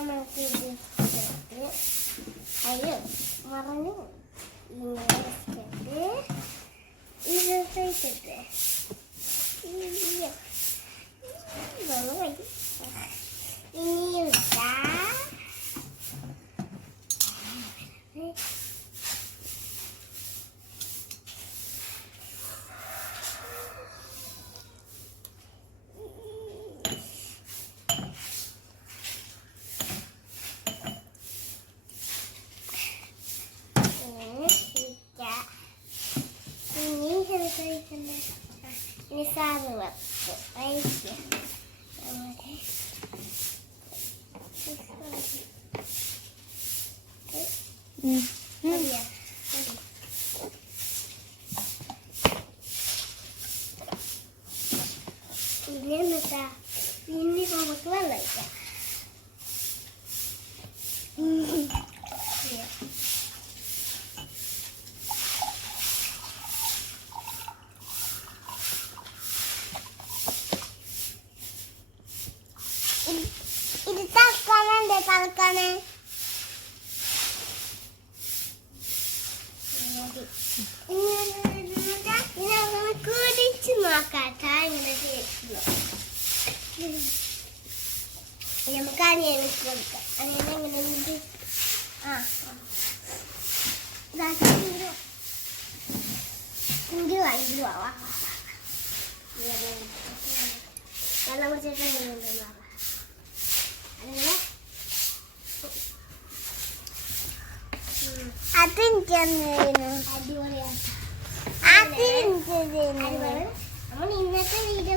നമുക്ക് ഇത് അയ്യോ മറന്നു ഇങ്ങനെ ഇത് ini saru waktu aja ini mata ini mau keluar lagi ഇത് തൽക്കാലം തൽക്കാലേ ഇങ്ങനെ കുടിച്ച് നോക്കാട്ടാ ഇങ്ങനെ നമുക്ക് അനിയനെ കൊടുക്കാം അനിയനെ ഇങ്ങനെ ഇടുവാ വെള്ളം കുടിച്ചിട്ട് നമ്മൾ ഇന്നത്തെ വീഡിയോ